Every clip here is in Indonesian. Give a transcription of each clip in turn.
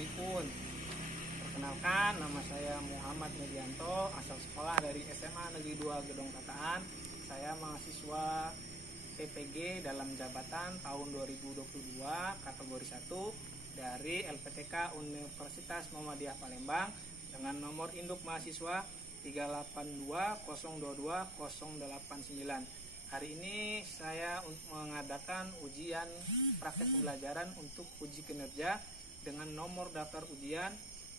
Musbihun. Perkenalkan, nama saya Muhammad Medianto, asal sekolah dari SMA Negeri 2 Gedong Tataan. Saya mahasiswa PPG dalam jabatan tahun 2022 kategori 1 dari LPTK Universitas Muhammadiyah Palembang dengan nomor induk mahasiswa 382022089. Hari ini saya mengadakan ujian praktek pembelajaran untuk uji kinerja dengan nomor daftar ujian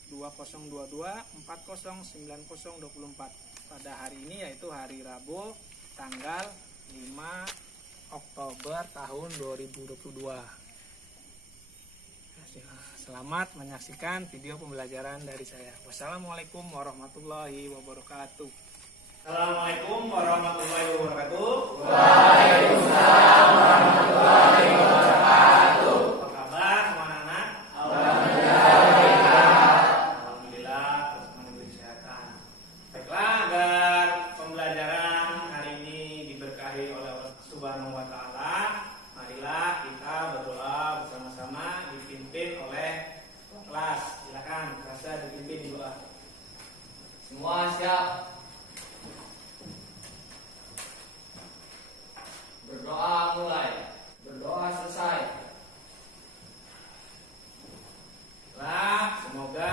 2022409024 pada hari ini, yaitu hari Rabu tanggal 5 Oktober tahun 2022. Selamat menyaksikan video pembelajaran dari saya. Wassalamualaikum warahmatullahi wabarakatuh. Assalamualaikum warahmatullahi wabarakatuh. Waalaikumsalam warahmatullahi wabarakatuh. Apa kabar semua anak-anak? Alhamdulillah, terus menunggu kesehatan. Baiklah, agar pembelajaran hari ini diberkahi oleh Allah Subhanahu wa taala, marilah kita berdoa bersama-sama dipimpin oleh kelas. Silakan kelasnya dipimpin doa. Semua siap. Berdoa mulai, berdoa selesai. Semoga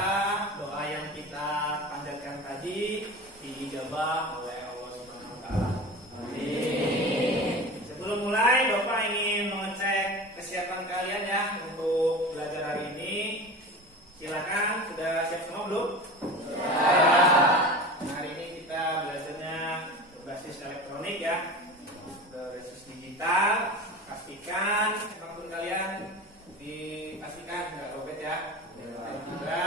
doa yang kita panjatkan tadi dijabah oleh Allah Subhanahu wa taala. Amin. Sebelum mulai, Bapak ingin mengecek kesiapan kalian ya untuk belajar hari ini. Silakan, sudah siap semua belum? Hari ini kita belajarnya berbasis elektronik ya, berbasis digital. Pastikan smartphone kalian dipastikan nggak robek ya, dan juga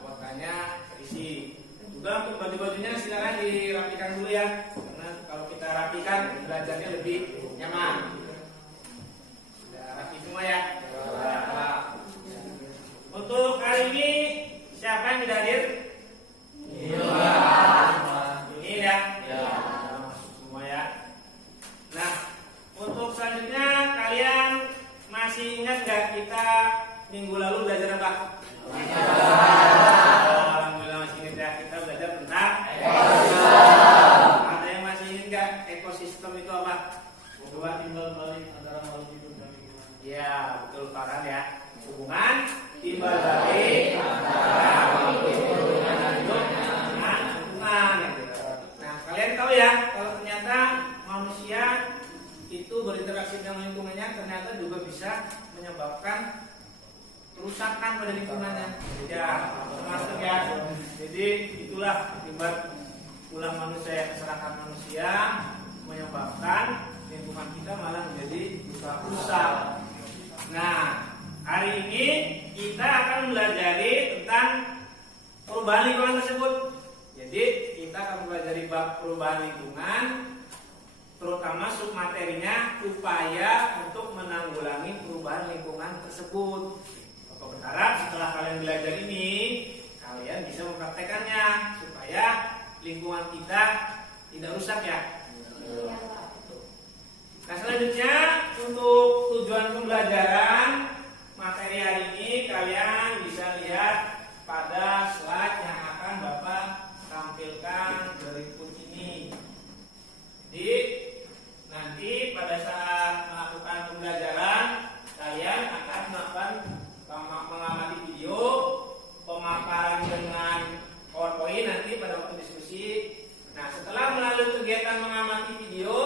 kuotanya terisi. Juga untuk baju-bajunya silakan dirapikan dulu ya, karena kalau kita rapikan belajarnya lebih nyaman. Sudah rapi semua ya? Untuk hari ini siapa yang tidak hadir? Ini ya? Masuk semua ya. Nah, untuk selanjutnya kalian masih ingat nggak kita minggu lalu belajar apa? Alhamdulillah masih ingat ya, kita belajar tentang ekosistem. Ada yang masih ingat nggak ekosistem itu apa? Hubungan timbal balik antara makhluk hidup dan lingkungan. Iya, betul Farhan ya. Hubungan timbal balik antara makhluk hidup dengan lingkungan. Nah, kalian tahu ya kalau ternyata manusia itu berinteraksi dengan lingkungannya ternyata juga bisa menyebabkan kerusakan pada lingkungannya. Ya, termasuk ya. Jadi itulah akibat ulah manusia, kesalahan manusia menyebabkan lingkungan kita malah menjadi rusak. Nah, hari ini kita akan mempelajari tentang perubahan lingkungan tersebut. Jadi kita akan mempelajari bab perubahan lingkungan, terutama submaterinya upaya untuk menanggulangi perubahan lingkungan tersebut. Bapak berharap setelah kalian belajar ini, kalian bisa mempraktekannya supaya lingkungan kita tidak rusak ya. Nah, selanjutnya untuk tujuan pembelajaran materi hari ini kalian bisa lihat pada slide yang akan Bapak tampilkan berikut ini. Jadi nanti pada saat melakukan pembelajaran kalian akan mengamati video pemaparan dengan PowerPoint nanti pada waktu diskusi. Nah, setelah melalui kegiatan mengamati video,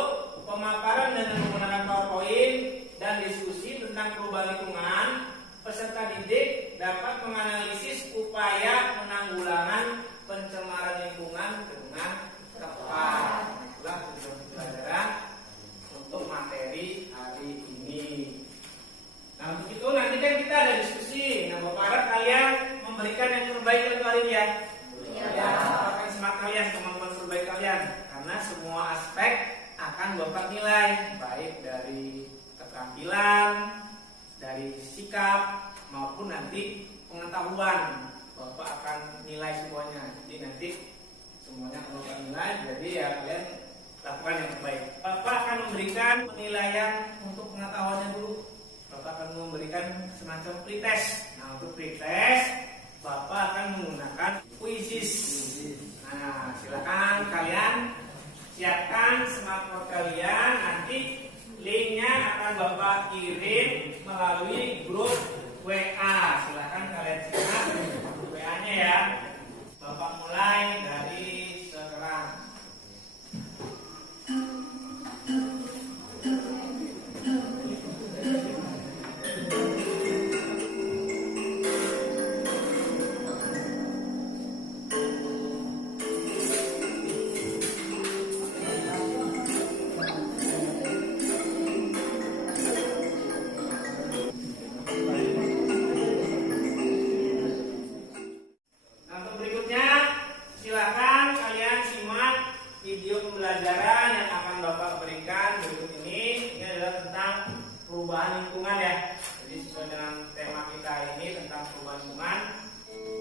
pemaparan dengan menggunakan PowerPoint dan diskusi tentang perubahan lingkungan, peserta didik dapat menganalisis upaya penanggulangan pencemaran lingkungan dengan tepat. Itulah tujuan pembelajaran untuk materi hari ini. Nah, untuk itu nanti kan kita ada diskusi. Nah, Bapak harap kalian memberikan yang terbaik untuk hari ini ya. Ya, akan semangat kalian, teman-teman terbaik kalian, karena semua aspek akan Bapak nilai, baik dari keterampilan, dari sikap maupun nanti pengetahuan. Bapak akan nilai semuanya. Jadi nanti semuanya akan Bapak nilai. Jadi ya kalian lakukan yang terbaik. Bapak akan memberikan penilaian untuk pengetahuannya dulu. Bapak akan memberikan semacam pretest. Nah, untuk pretest tentang perubahan lingkungan.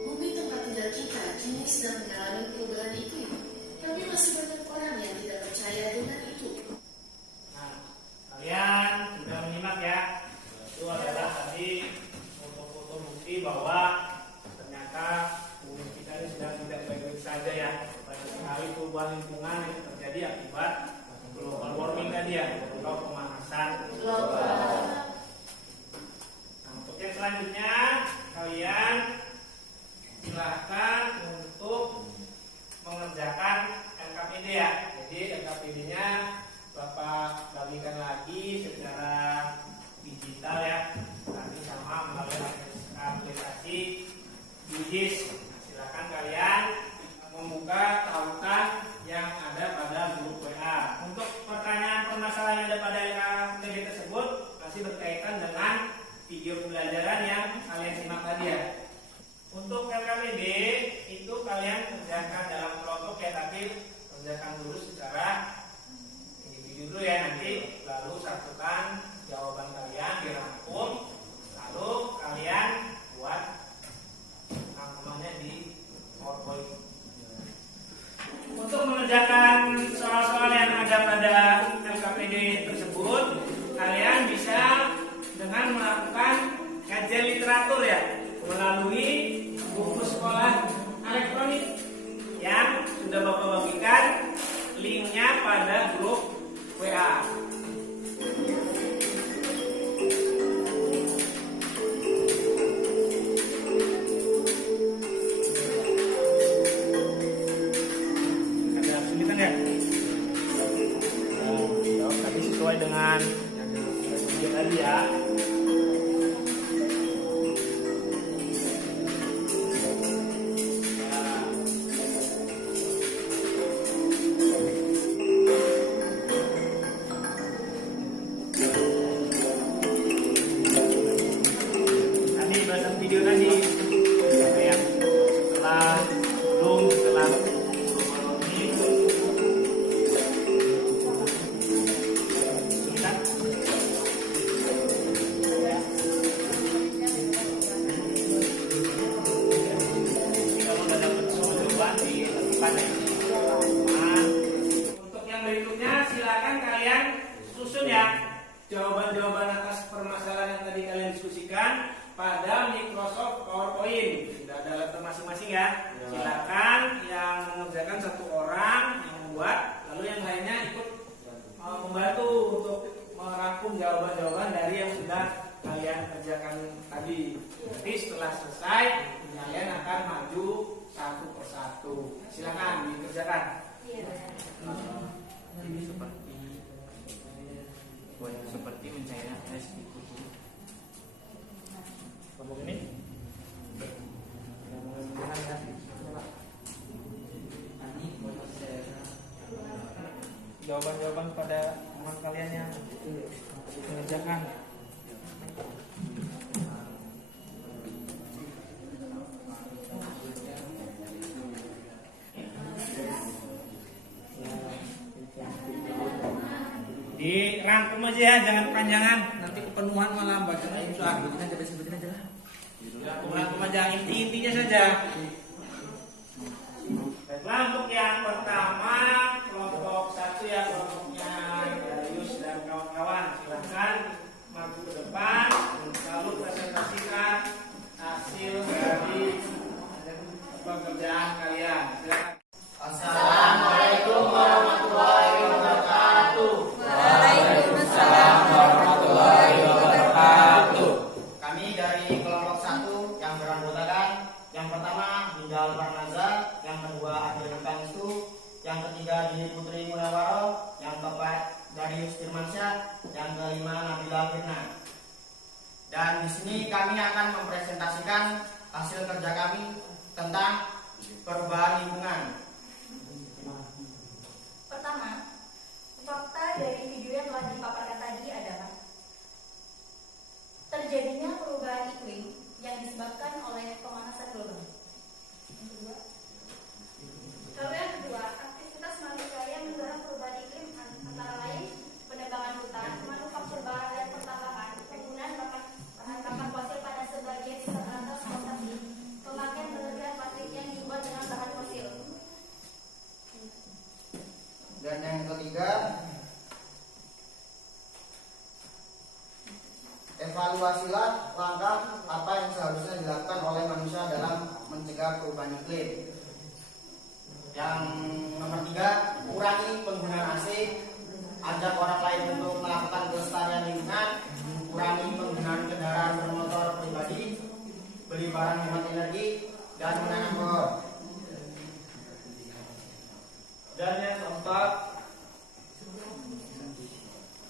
Bumi tempat tinggal kita kini sedang mengalami perubahan iklim, tapi masih banyak orang yang tidak percaya dengan itu. Nah, kalian sudah menyimak ya. Itu adalah tadi foto-foto bukti bahwa ternyata bumi kita ini sudah tidak baik-baik saja ya. Banyak sekali perubahan lingkungan yang terjadi akibat global warming tadi ya, atau pemanasan global. Nah, untuk yang selanjutnya kalian silahkan untuk mengerjakan LKPD ya. Jadi LKPD-nya Bapak bagikan lagi secara digital ya. Nanti sama melalui aplikasi Digis. Nah, silakan kalian membuka tautan yang ada pada grup WA. Untuk pertanyaan permasalahan yang ada pada LKPD tersebut masih berkaitan dengan video pembelajaran yang kalian simak tadi ya. Untuk LKPD itu kalian kerjakan dalam kelompok ya, tapi kerjakan dulu secara individu dulu ya, nanti lalu satukan jawaban kalian dirangkum, lalu kalian buat rangkumannya di PowerPoint. Untuk mengerjakan soal-soal yang ada pada LKPD tersebut, kalian bisa dengan melakukan kajian literatur ya, melalui buku sekolah elektronik yang sudah Bapak bagikan linknya pada grup WA. Ada kesulitan ya? Jawab tadi sesuai dengan yang tadi ya. Video tadi yang setelah ini sudah ya. Kalau udah dapat jawaban dilakukan ya. Nah, untuk yang berikutnya silakan kalian susun ya jawaban-jawaban atas permasalahan yang tadi kalian diskusikan pada Microsoft PowerPoint. Sudah ada laptop masing-masing ya. Silakan yang mengerjakan satu orang yang membuat, lalu yang lainnya ikut membantu untuk merangkum jawaban-jawaban dari yang sudah kalian kerjakan tadi. Nanti setelah selesai, kalian akan maju satu persatu. Silakan dikerjakan. Ini seperti mencairkan es di kutu. Kelompok ini jawaban-jawaban pada teman kalian yang mengerjakan. Dirangkum aja ya, jangan kepanjangan. Nanti kepenuhan malah bacanya susah. Sebutin aja lah. Rangkum aja intinya saja. Baiklah, untuk yang pertama kelompok 1 ya, kelompoknya Darius dan kawan-kawan. Silakan maju ke depan, lalu presentasikan hasil dari pekerjaan kalian. Silakan. Assalamualaikum warahmatullahi wabarakatuh. Waalaikumsalam warahmatullahi wabarakatuh. Kami dari kelompok 1 yang beranggotakan yang pertama Bunda Farnaza, yang kedua Adil Kangstu, yang ketiga Dini Putri Munawaro, yang keempat Darius Firmansyah, yang kelima Nabila Firna. Dan di sini kami akan mempresentasikan hasil kerja kami tentang perubahan lingkungan. Pertama, fakta dari video yang telah dipaparkan tadi adalah terjadinya perubahan iklim yang disebabkan oleh pemanasan global. Yang kedua, aktivitas manusia yang mendorong perubahan iklim antara lain penebangan hutan, manufaktur bahan dan pertambangan, penggunaan bahan bakar fosil pada sebagian 100 Evaluasilah langkah apa yang seharusnya dilakukan oleh manusia dalam mencegah perubahan iklim. Yang nomor 3, kurangi penggunaan AC, ajak orang lain untuk melakukan kelestarian lingkungan, kurangi penggunaan kendaraan bermotor pribadi, beli barang hemat energi, dan menanam pohon. Dan yang keempat,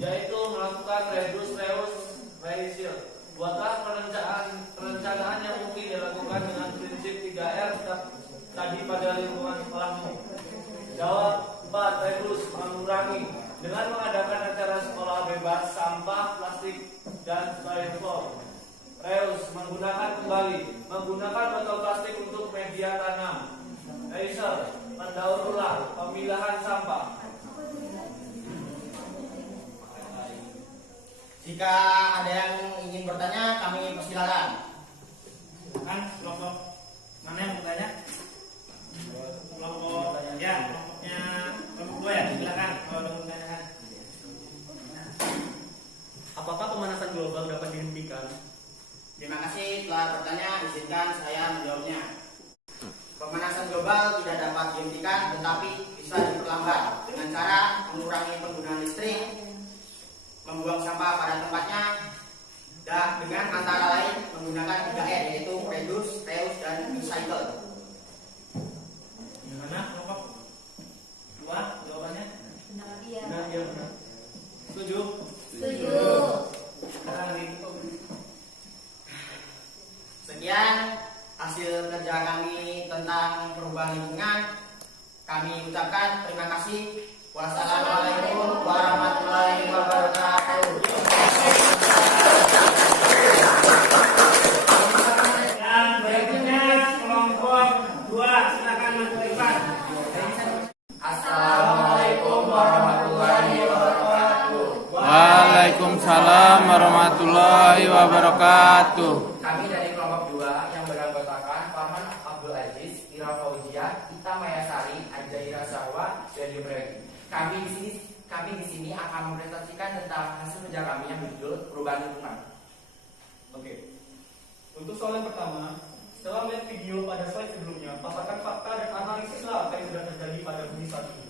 yaitu melakukan reduce, reuse, recycle. Buatlah perencanaan yang mungkin dilakukan dengan prinsip 3R tadi pada lingkungan sekolahmu. Jawab 4, reduce, mengurangi dengan mengadakan acara sekolah bebas sampah plastik dan styrofoam. Reuse, menggunakan kembali, menggunakan botol plastik untuk media tanam. Recycle, mendaur ulang, pemilahan sampah. Jika ada yang ingin bertanya, kami persilakan. Kan kelompok mana yang bertanya? Kelompok ya, kelompoknya kelompok 2 ya, silakan kalau ada yang bertanya. Apakah pemanasan global dapat dihentikan? Terima kasih telah bertanya, izinkan saya menjawabnya. Pemanasan global tidak dapat dihentikan, tetapi bisa diperlambat dengan cara mengurangi penggunaan listrik, membuang sampah pada tempatnya, dan dengan antara lain menggunakan 3R, yaitu reduce, reuse, dan recycle. Gimana kelompok 2 jawabannya? Iya. Benar, iya benar. Setuju? Setuju. Sekarang lagi tutup. Sekian hasil kerja kami tentang perubahan lingkungan. Kami ucapkan terima kasih. Wassalamualaikum warahmatullahi wabarakatuh. Dan berikutnya kelompok 2, silakan Mas Irfan. Assalamualaikum warahmatullahi wabarakatuh. Waalaikumsalam warahmatullahi wabarakatuh. Kami dari kelompok 2 yang beranggotakan Farhan Abdul Aziz, Ira Fauzia, Ita Mayasari, Ajaira Sahwa, dan Yubregi. Kami di sini akan mempresentasikan tentang hasil kerja kami yang berjudul perubahan lingkungan. Oke. Untuk soal yang pertama, setelah melihat video pada slide sebelumnya, paparkan fakta dan analisislah apa yang sudah terjadi pada bumi saat ini.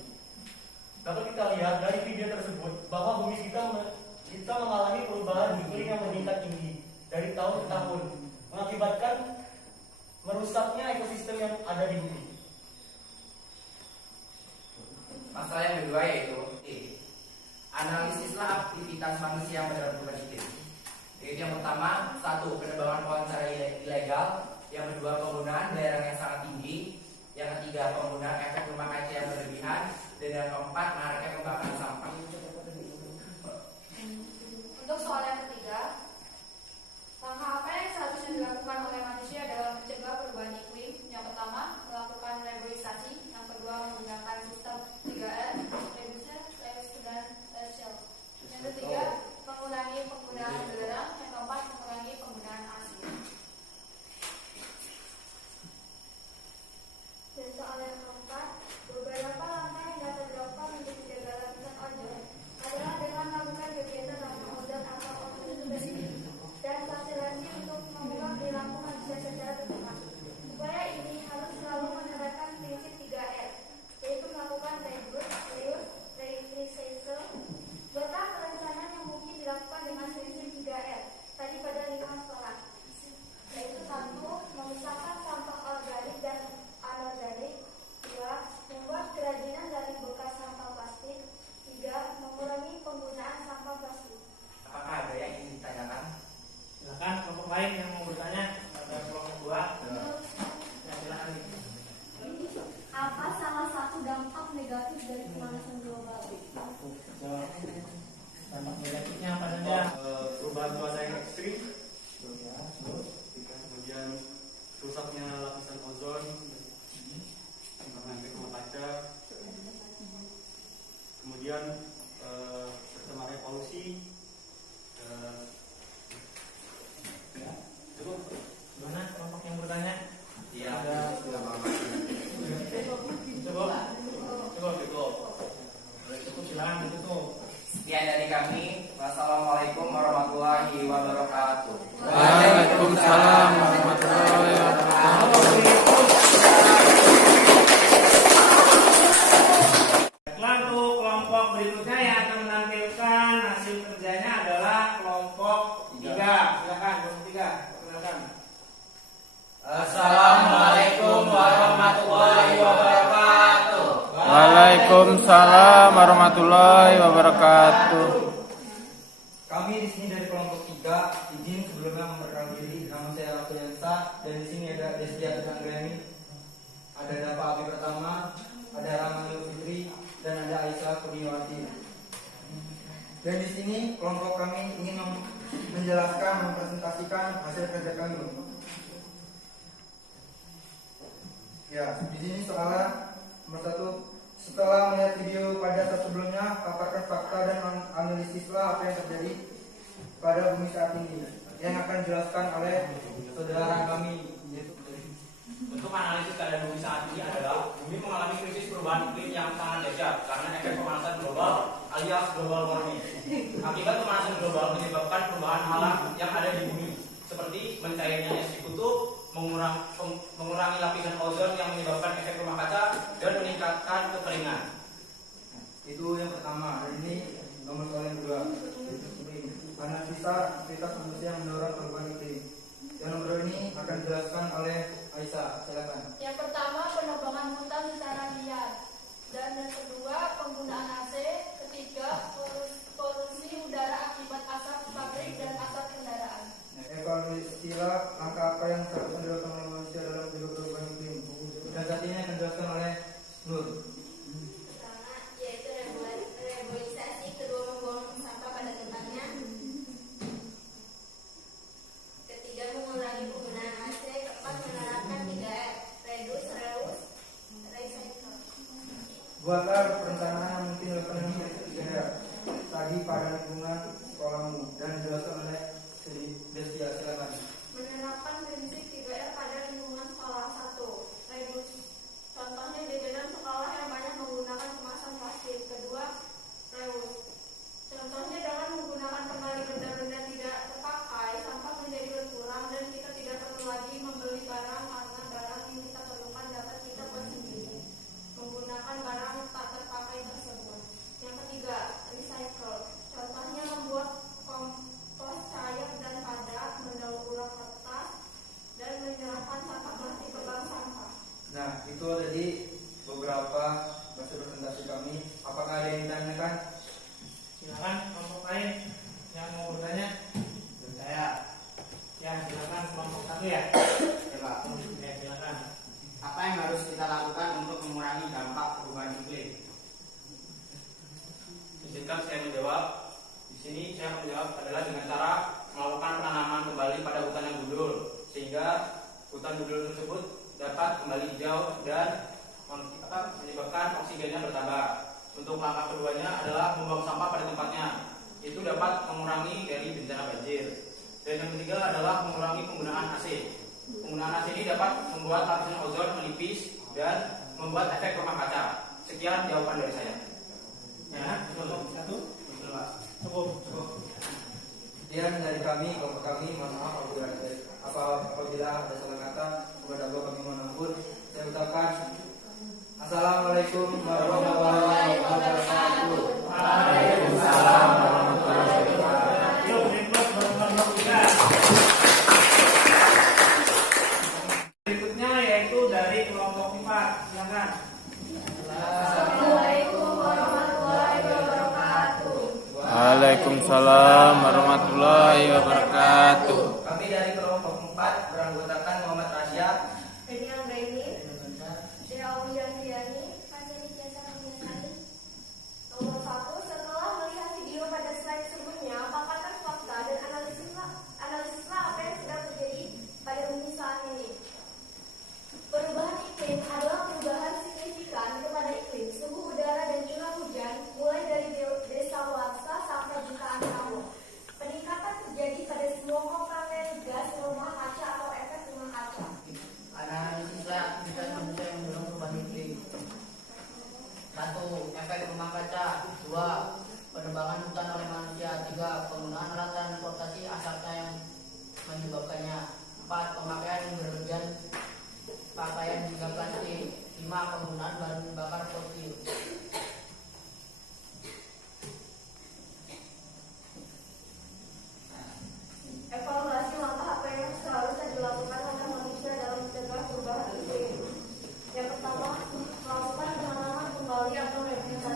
Dapat kita lihat dari video tersebut bahwa bumi kita mengalami perubahan iklim yang meningkat tinggi dari tahun ke tahun, mengakibatkan merusaknya ekosistem yang ada di bumi. Masalah yang kedua yaitu analisislah aktivitas manusia pada perubahan iklim. Yaitu yang pertama, 1. Penebangan pohon secara ilegal. Yang kedua, penggunaan belerang yang sangat tinggi. Yang ketiga, penggunaan efek rumah kaca yang berlebihan. Dan yang keempat, maraknya pembakaran sampah. Untuk soal yang ketiga, langkah apa yang seharusnya dilakukan oleh manusia dalam mencegah perubahan iklim? Yang pertama, melakukan reboisasi. Yang kedua, menggunakan sistem 3R, reduce, reuse, dan recycle. Yang ketiga, mengurangi penggunaan belerang. Yang keempat, mengurangi penggunaan asin. Dan soal yang keempat, beberapa langkah yang dapat dilakukan untuk menjaga lapisan ozon adalah dengan melakukan kegiatan lapisan ozon atau ozonasi dan vaksinasi untuk memulai perilaku manusia secara bertahap. Upaya ini harus selalu menerapkan prinsip 3R, yaitu melakukan reduce, reuse, recycle. Buatlah perencanaan yang mungkin dilakukan dengan prinsip 3R tadi pada lingkungan sekolah, yaitu 1. Memisahkan sampah organik dan anorganik. 2. Membuat kerajinan dari bekas sampah plastik. 3. Mengurangi penggunaan sampah plastik. Apakah ada yang ingin ditanyakan? Silakan kelompok lain yang mau bertanya pada kelompok 2. Ya, silakan. Apa salah satu dampak negatif dari pemanasan global? Dampak negatifnya apa saja? Perubahan cuaca yang ekstrim, kemudian rusaknya lapisan ozon, pembangunan rumah kaca, kemudian tercemarnya polusi. Cukup. Gimana kelompok yang bertanya? Iya. Cukup. Cukup, silakan ditutup. Sekian dari kami. Wassalamualaikum warahmatullahi wabarakatuh. Waalaikumsalam warahmatullahi wabarakatuh. Kami di sini dari kelompok 3 izin sebelumnya memperkenalkan diri. Nama saya Rafiansa dan di sini ada Destia Tetanggani, ada Dafa Abi Pertama, ada Ramani Fitri dan ada Aisyah Kurniawati. Dan di sini kelompok kami ingin menjelaskan, mempresentasikan hasil kerja kami. Ya, di sini soalnya nomor 1. Setelah melihat video pada saat sebelumnya, paparkan fakta dan analisislah apa yang terjadi pada bumi saat ini yang akan dijelaskan oleh saudara kami. Untuk analisis keadaan bumi saat ini adalah bumi mengalami krisis perubahan iklim yang sangat dahsyat karena efek pemanasan global alias global warming. Akibat pemanasan global menyebabkan perubahan alam yang ada di bumi, seperti mencairnya es di kutub, mengurangi lapisan ozon yang menyebabkan efek rumah kaca, dan meningkatkan kekeringan. Itu yang pertama. Dan ini nomor soal yang kedua. Analisa aktivitas manusia yang mendorong perubahan iklim. Yang nomor ini akan dijelaskan oleh Aisyah. Silakan. Yang pertama, penebangan hutan secara liar. Dan yang kedua, penggunaan AC. Ketiga, polusi udara akibat asap pabrik dan asap kendaraan. Evaluasilah langkah apa yang seharusnya dilakukan oleh manusia dalam menjaga perubahan iklim. Dan saat ini akan dijelaskan oleh Nur. Pertama, yaitu reboisasi. Kedua, membuang sampah pada tempatnya. Ketiga, mengurangi penggunaan AC. Keempat, menerapkan 3R. Reduce, reuse, recycle. Buatlah perencanaan yang mungkin dilakukan dengan tadi pada lingkungan sekolahmu dan dijelaskan oleh Destia. Silakan. Menerapkan prinsip 3R pada lingkungan sekolah. 1. Reduce. Contohnya jajanan sekolah yang banyak menggunakan kemasan plastik. Kedua, reuse. Contohnya dengan menggunakan kembali benda-benda tidak terpakai, sampah menjadi berkurang dan kita tidak perlu lagi membeli barang karena barang yang kita perlukan dapat kita buat sendiri menggunakan barang tak terpakai tersebut. Yang ketiga, recycle. Contohnya membuat kompos cair dan padat, mendaur ulang kertas, dan menyerahkan sampah plastik ke bank sampah. Nah, itu tadi beberapa hasil presentasi kami. Apakah ada yang ditanyakan? Silakan kelompok lain yang mau bertanya. Saya, Ya, silakan kelompok 1 ya. Pak. Ya, silakan. Apa yang harus kita lakukan untuk mengurangi dampak perubahan iklim? Izinkan saya menjawab. Di sini saya menjawab adalah dengan cara melakukan penanaman kembali pada hutan yang gundul, sehingga hutan gundul tersebut dapat kembali hijau dan menyebabkan oksigennya bertambah. Untuk langkah keduanya adalah membuang sampah pada tempatnya. Itu dapat mengurangi dari bencana banjir. Dan yang ketiga adalah mengurangi penggunaan AC. Penggunaan AC ini dapat membuat lapisan ozon menipis dan membuat efek rumah kaca. Sekian jawaban dari saya. Ya, kelompok 1. Cukup. Sekian dari kami, kelompok kami. Mohon maaf apabila ada salah kata. Kepada Allah kami mohon ampun. Saya ucapkan Assalamualaikum warahmatullahi wabarakatuh. Waalaikumsalam warahmatullahi wabarakatuh. Yuk, request kelompok 3. Berikutnya yaitu dari kelompok 4. Silakan. Assalamualaikum warahmatullahi wabarakatuh. Waalaikumsalam warahmatullahi wabarakatuh. Kami dari kelompok 4 beranggotakan Muhammad Rasya, Ini Anggraini, Aulia Diani, Nomor 1, setelah melihat video pada slide sebelumnya, paparkan fakta dan analisislah apa yang sedang terjadi pada bumi saat ini. Perubahan iklim adalah perubahan signifikan kepada iklim, suhu udara dan curah hujan, mulai dari desalinasi sampai jutaan tahun. Peningkatan terjadi pada semua komponen gas rumah kaca atau efek rumah kaca. Analisislah aktivitas manusia yang mendorong perubahan iklim. 1. Efek rumah kaca. 2. Penebangan hutan oleh manusia. 3. Penggunaan alat transportasi asapnya yang menyebabkannya. 4. Pemakaian yang berlebihan pakaian hingga plastik. 5. Penggunaan bahan bakar fosil. Evaluasi langkah apa yang seharusnya dilakukan oleh manusia dalam mencegah perubahan iklim. Yang pertama, melakukan penanaman kembali atau revitalisasi.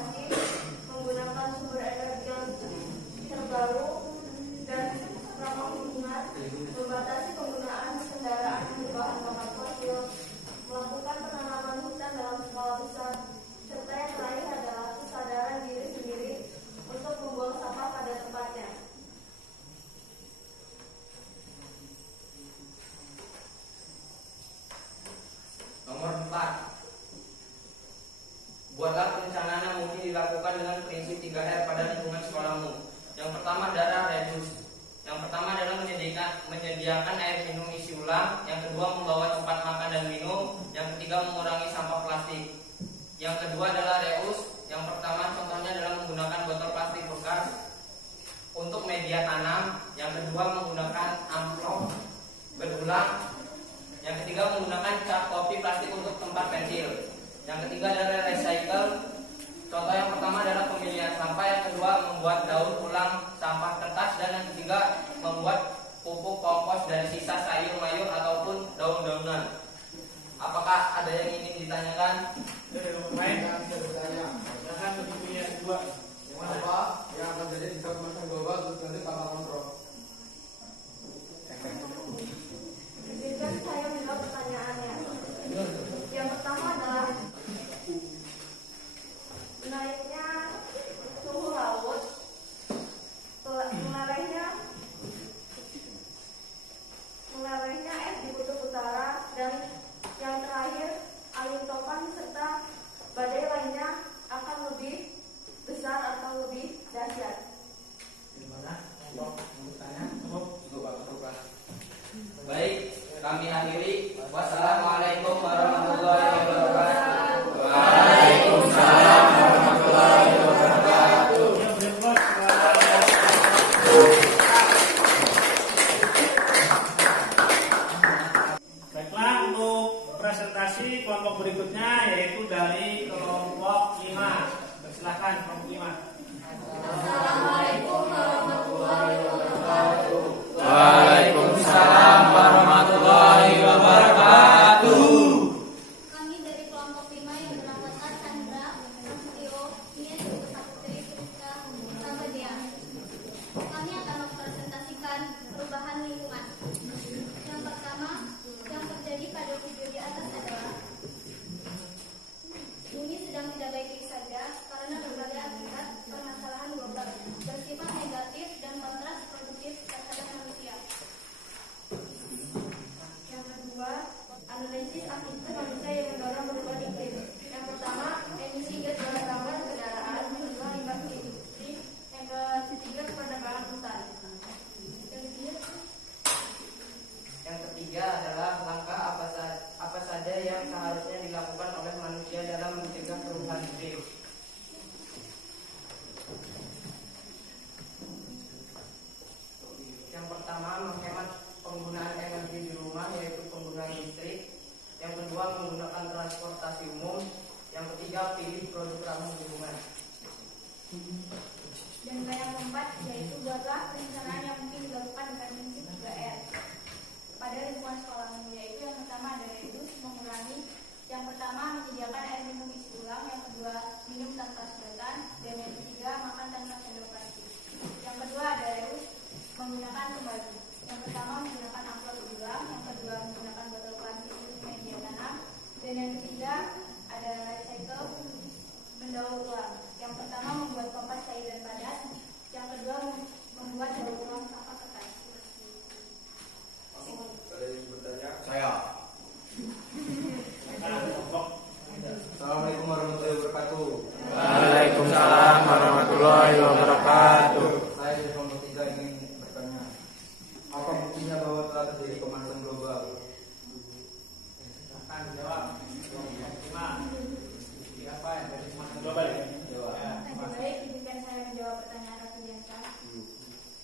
menyediakan air minum isi ulang. Yang kedua, membawa tempat makan dan minum. Yang ketiga, mengurangi sampah plastik. Yang kedua adalah reuse. Yang pertama contohnya adalah menggunakan botol plastik bekas untuk media tanam. Yang kedua, menggunakan amplop berulang. Yang ketiga, menggunakan cap kopi plastik untuk tempat pensil. Yang ketiga adalah recycle. Contoh yang pertama adalah pemilihan sampah. Yang kedua, membuat daur ulang sampah kertas. Dan yang ketiga, membuat pupuk kompos dari sisa sayur mayur ataupun daun-daunan. Apakah ada yang ingin ditanyakan? Silahkan untuk pilihan kedua. Apa yang akan terjadi jika pemanasan global terus nanti tanpa kontrol? Izinkan saya menjawab pertanyaannya. Yang pertama adalah naiknya suhu laut, melelehnya es di kutub utara, dan yang terakhir angin topan serta badai lainnya akan lebih besar atau lebih dahsyat. Baik, kami akhiri. Wassalamualaikum warahmatullahi wabarakatuh. Waalaikumsalam warahmatullahi wabarakatuh. Baiklah, untuk presentasi kelompok berikutnya yaitu dari kelompok 5. Silakan kelompok 5. Assalamualaikum warahmatullahi wabarakatuh. Waalaikumsalam warahmatullahi wabarakatuh. Kami dari kelompok 5 yang beranggotakan Sandra, Prasetyo, Ines, Putri, Priska, sama Dea. Kami akan mempresentasikan perubahan lingkungan. Yang pertama, yang terjadi pada video di atas adalah bumi sedang tidak baik-baik saja karena berbagai akibat permasalahan global bersifat negatif dan kontras produktif terhadap manusia. Yang kedua, analisis aktivitas manusia yang mendorong perubahan iklim. Yang pertama, emisi gas rumah kaca kendaraan, yang kedua limbah industri, yang ketiga perdagangan hutan. Yang ketiga adalah langkah apa saja yang seharusnya dilakukan oleh manusia dalam mencegah perubahan iklim. Yang pertama, menghemat penggunaan energi di rumah, yaitu penggunaan listrik. Yang kedua, menggunakan transportasi umum. Yang ketiga, pilih produk ramah lingkungan. Dan yang keempat, yaitu buatlah perencanaan yang mungkin dilakukan dengan prinsip 3R pada lingkungan sekolah, yaitu yang pertama ada reduce, mengurangi. Yang pertama, menyediakan air minum isi ulang. Yang kedua, minum tanpa sedotan. Dan yang ketiga, makan tanpa sendok plastik. Yang kedua ada reuse, menggunakan kembali. Yang pertama, menggunakan amplop ulang. Yang kedua, menggunakan botol plastik untuk media tanam. Dan yang ketiga ada recycle, mendaur ulang. Yang pertama, membuat kompas cair dan padat. Yang kedua, membuat daur ulang sampah kertas. Ada yang bertanya? Saya. Assalamualaikum warahmatullahi wabarakatuh. Waalaikumsalam warahmatullahi wabarakatuh. Saya dari kelompok 3 ingin bertanya, apa buktinya bahwa telah terjadi pemanasan global? Silakan jawab. Kelompok 5. Siapa yang dari pemanasan global ya? Baik, izinkan saya menjawab pertanyaan Rafiansa.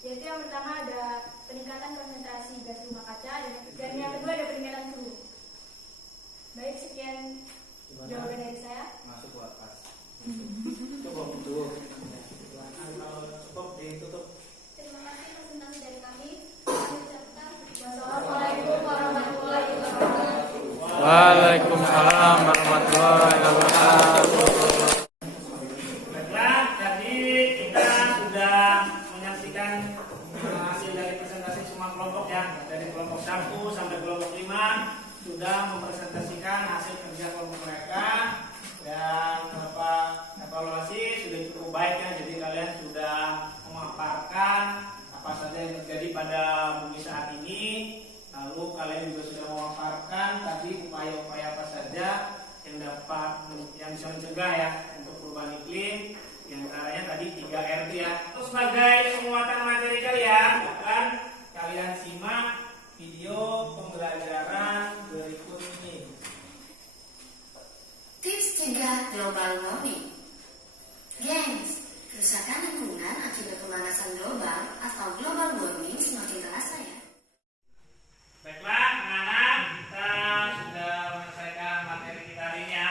Yaitu yang pertama ada peningkatan konsentrasi gas rumah kaca, dan yang kedua ada peningkatan suhu. Baik, sekian jawaban dari saya. Masuk pas. Cukup. Silakan kalau cukup ditutup. Terima kasih presentasi dari kami. Wassalamualaikum warahmatullahi wabarakatuh. Waalaikumsalam warahmatullahi wabarakatuh. Baiklah, jadi kita sudah menyaksikan hasil dari presentasi semua kelompok ya, dari kelompok 1 sampai kelompok 5 sudah mempresentasikan hasil kerja kelompok mereka, dan evaluasi sudah cukup baik ya. Jadi kalian sudah memaparkan apa saja yang terjadi pada bumi saat ini, lalu kalian juga sudah memaparkan tadi upaya-upaya apa saja yang bisa mencegah ya untuk perubahan iklim. Yang antaranya tadi 3R itu ya. Terus sebagai penguatan materi kalian, akan kalian simak global warming. Gengs, kerusakan lingkungan akibat pemanasan global atau global warming semakin terasa ya. Baiklah, anak-anak, kita sudah menyelesaikan materi kita hari ini ya.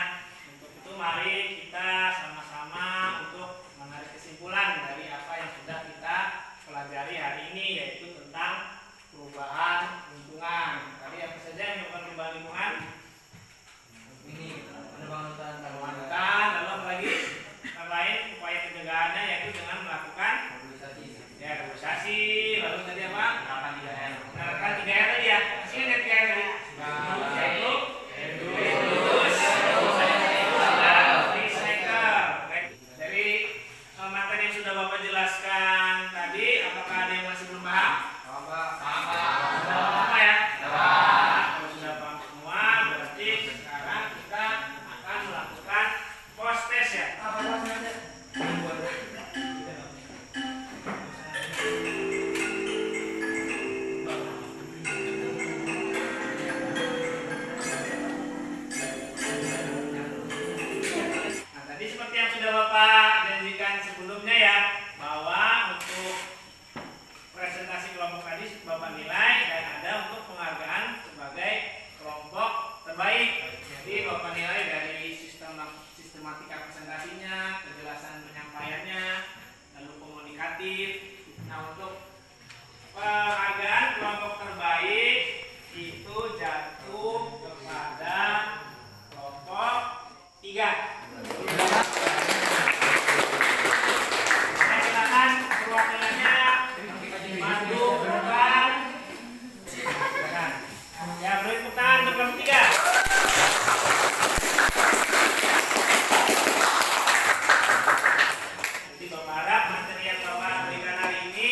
Untuk itu mari kita sama-sama untuk menarik kesimpulan dari apa yang sudah kita pelajari hari ini, yaitu tentang perubahan lingkungan. Tadi apa saja yang menyebabkan perubahan lingkungan? Ini penebangan Penebangan hutan, lalu apa lagi? Yang lain upaya pencegahannya yaitu dengan melakukan reboisasi. Lalu tadi apa? Menerapkan 3R tadi ya. Masih ingat 3R tadi? Yaitu reduce, recycle. Dari materi yang sudah Bapak jelaskan tadi, apakah ada yang masih belum paham? Paham ya? Kalau sudah paham semua, berarti sekarang kita akan melakukan post test ya. Nah, tadi seperti yang sudah Bapak janjikan sebelumnya ya, bahwa untuk presentasi kelompok tadi Bapak nilai dan ada untuk penghargaan sebagai kelompok terbaik. Jadi Bapak nilai dari sistematika presentasinya, kejelasan penyampaiannya, lalu komunikatif. Nah, untuk penghargaan kelompok terbaik itu jatuh kepada kelompok 3. Silakan perwakilannya maju ke depan. Silakan. Ya, beri tepuk tangan untuk kelompok 3. Jadi Bapak harap materi yang Bapak berikan hari ini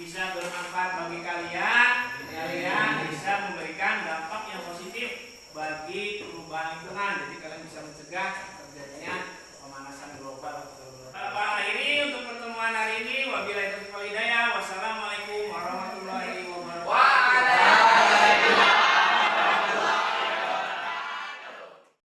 bisa bermanfaat bagi kalian. Kalian bisa memberikan dampak yang positif bagi perubahan lingkungan. Jadi kalian bisa mencegah terjadinya pemanasan global. Bapak akhiri untuk pertemuan hari ini. Wabillahi taufiq